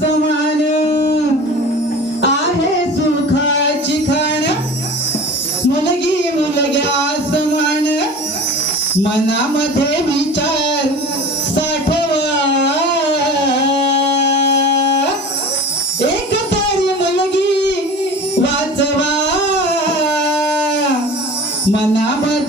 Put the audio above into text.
समान आहे सुखाची खाण. मुलगी मुलग्या समान. मनामध्ये विचार साठवा. एक तरी मुलगी वाचवा. मनामध्ये